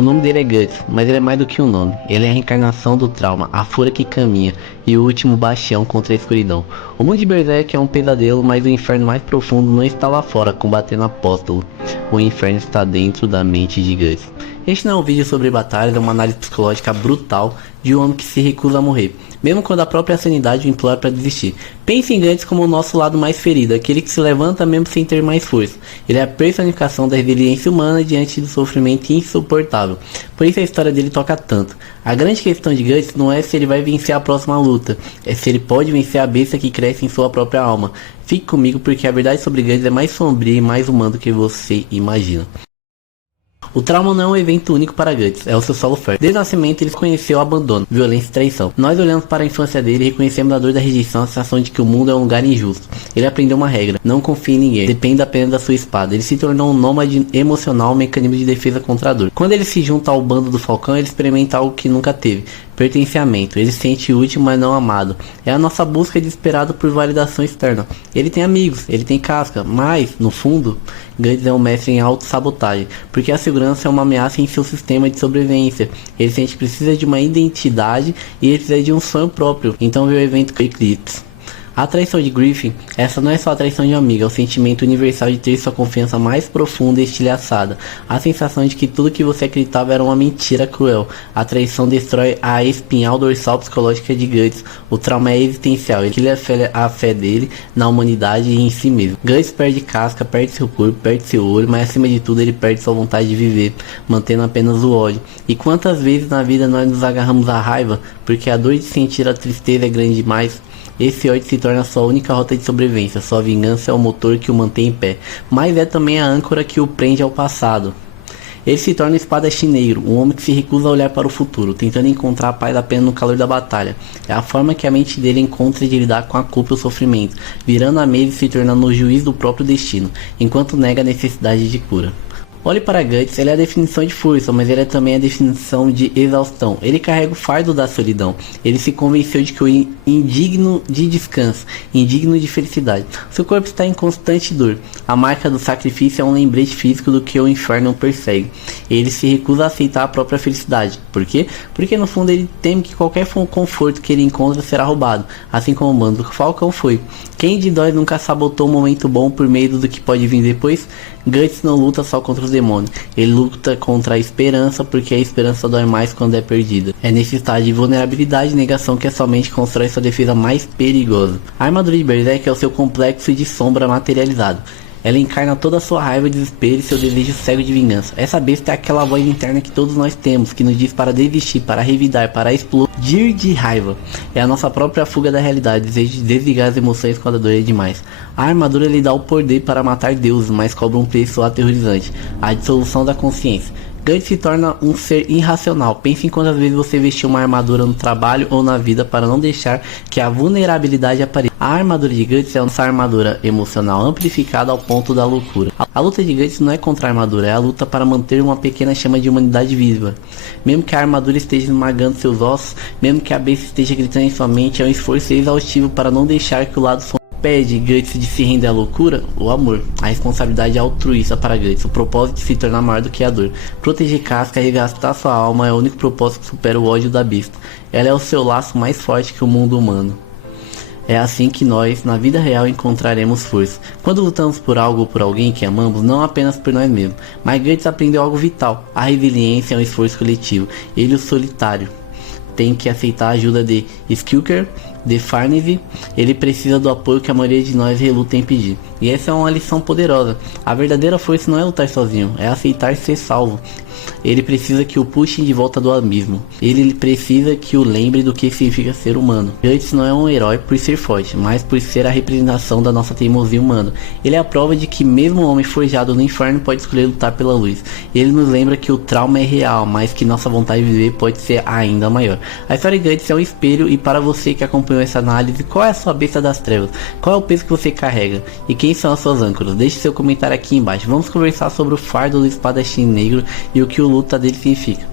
O nome dele é Guts, mas ele é mais do que um nome. Ele é a reencarnação do trauma, a fúria que caminha e o último bastião contra a escuridão. O mundo de Berserk é um pesadelo, mas o inferno mais profundo não está lá fora combatendo apóstolo. O inferno está dentro da mente de Guts. Este não é um vídeo sobre batalhas, é uma análise psicológica brutal de um homem que se recusa a morrer, mesmo quando a própria sanidade o implora para desistir. Pense em Guts como o nosso lado mais ferido, aquele que se levanta mesmo sem ter mais força. Ele é a personificação da resiliência humana diante do sofrimento insuportável. Por isso a história dele toca tanto. A grande questão de Guts não é se ele vai vencer a próxima luta, é se ele pode vencer a besta que cresce em sua própria alma. Fique comigo porque a verdade sobre Guts é mais sombria e mais humana do que você imagina. O trauma não é um evento único para Guts, é o seu solo fértil. Desde o nascimento ele conheceu o abandono, violência e traição. Nós olhamos para a infância dele e reconhecemos a dor da rejeição, a sensação de que o mundo é um lugar injusto. Ele aprendeu uma regra, não confie em ninguém, dependa apenas da sua espada. Ele se tornou um nômade emocional, um mecanismo de defesa contra a dor. Quando ele se junta ao bando do Falcão, ele experimenta algo que nunca teve. Pertenciamento, ele se sente útil, mas não amado. É a nossa busca desesperada por validação externa. Ele tem amigos, ele tem casca, mas, no fundo, Guts é um mestre em autossabotagem, porque a segurança é uma ameaça em seu sistema de sobrevivência. Ele sente que precisa de uma identidade e ele precisa de um sonho próprio. Então veio o evento Eclipse. A traição de Griffin, essa não é só a traição de um amigo, é o sentimento universal de ter sua confiança mais profunda e estilhaçada. A sensação de que tudo que você acreditava era uma mentira cruel. A traição destrói a espinhal dorsal psicológica de Guts. O trauma é existencial, ele a fé dele na humanidade e em si mesmo. Guts perde casca, perde seu corpo, perde seu olho, mas acima de tudo ele perde sua vontade de viver, mantendo apenas o ódio. E quantas vezes na vida nós nos agarramos à raiva, porque a dor de sentir a tristeza é grande demais? Esse ódio se torna sua única rota de sobrevivência, sua vingança é o motor que o mantém em pé, mas é também a âncora que o prende ao passado. Ele se torna um espadachim negro, um homem que se recusa a olhar para o futuro, tentando encontrar a paz apenas no calor da batalha. É a forma que a mente dele encontra de lidar com a culpa e o sofrimento, virando a mesa e se tornando o juiz do próprio destino, enquanto nega a necessidade de cura. Olhe para Guts, ele é a definição de força, mas ele é também a definição de exaustão. Ele carrega o fardo da solidão. Ele se convenceu de que o indigno de descanso, indigno de felicidade. Seu corpo está em constante dor. A marca do sacrifício é um lembrete físico do que o inferno persegue. Ele se recusa a aceitar a própria felicidade. Por quê? Porque no fundo ele teme que qualquer conforto que ele encontra será roubado, assim como o bando do Falcão foi. Quem de nós nunca sabotou um momento bom por medo do que pode vir depois? Guts não luta só contra os demônios, ele luta contra a esperança, porque a esperança dói mais quando é perdida. É nesse estado de vulnerabilidade e negação que a sua mente constrói sua defesa mais perigosa. A armadura de Berserk é o seu complexo de sombra materializado. Ela encarna toda a sua raiva, desespero e seu desejo cego de vingança. Essa besta é aquela voz interna que todos nós temos, que nos diz para desistir, para revidar, para explodir de raiva. É a nossa própria fuga da realidade, desejo de desligar as emoções quando a dor é demais. A armadura lhe dá o poder para matar deuses, mas cobra um preço aterrorizante, a dissolução da consciência. Guts se torna um ser irracional. Pense em quantas vezes você vestiu uma armadura no trabalho ou na vida para não deixar que a vulnerabilidade apareça. A armadura de Guts é essa armadura emocional amplificada ao ponto da loucura. A luta de Guts não é contra a armadura, é a luta para manter uma pequena chama de humanidade viva. Mesmo que a armadura esteja esmagando seus ossos, mesmo que a besta esteja gritando em sua mente, é um esforço exaustivo para não deixar que o lado pede Guts de se render à loucura, o amor. A responsabilidade é altruísta para Guts, o propósito de se tornar maior do que a dor. Proteger casca e resgatar sua alma é o único propósito que supera o ódio da besta. Ela é o seu laço mais forte que o mundo humano. É assim que nós, na vida real, encontraremos força. Quando lutamos por algo ou por alguém que amamos, não apenas por nós mesmos, mas Guts aprendeu algo vital. A resiliência é um esforço coletivo. Ele, o solitário, tem que aceitar a ajuda de Skilker, de Farnese. Ele precisa do apoio que a maioria de nós reluta em pedir. E essa é uma lição poderosa. A verdadeira força não é lutar sozinho, é aceitar ser salvo. Ele precisa que o puxem de volta do abismo. Ele precisa que o lembre do que significa ser humano. Guts não é um herói por ser forte, mas por ser a representação da nossa teimosia humana. Ele é a prova de que mesmo um homem forjado no inferno pode escolher lutar pela luz. Ele nos lembra que o trauma é real, mas que nossa vontade de viver pode ser ainda maior. A história de Guts é um espelho, e para você que acompanhou essa análise, qual é a sua besta das trevas? Qual é o peso que você carrega? E quem são as suas âncoras? Deixe seu comentário aqui embaixo. Vamos conversar sobre o fardo do espadachim negro e o que o luta dele significa.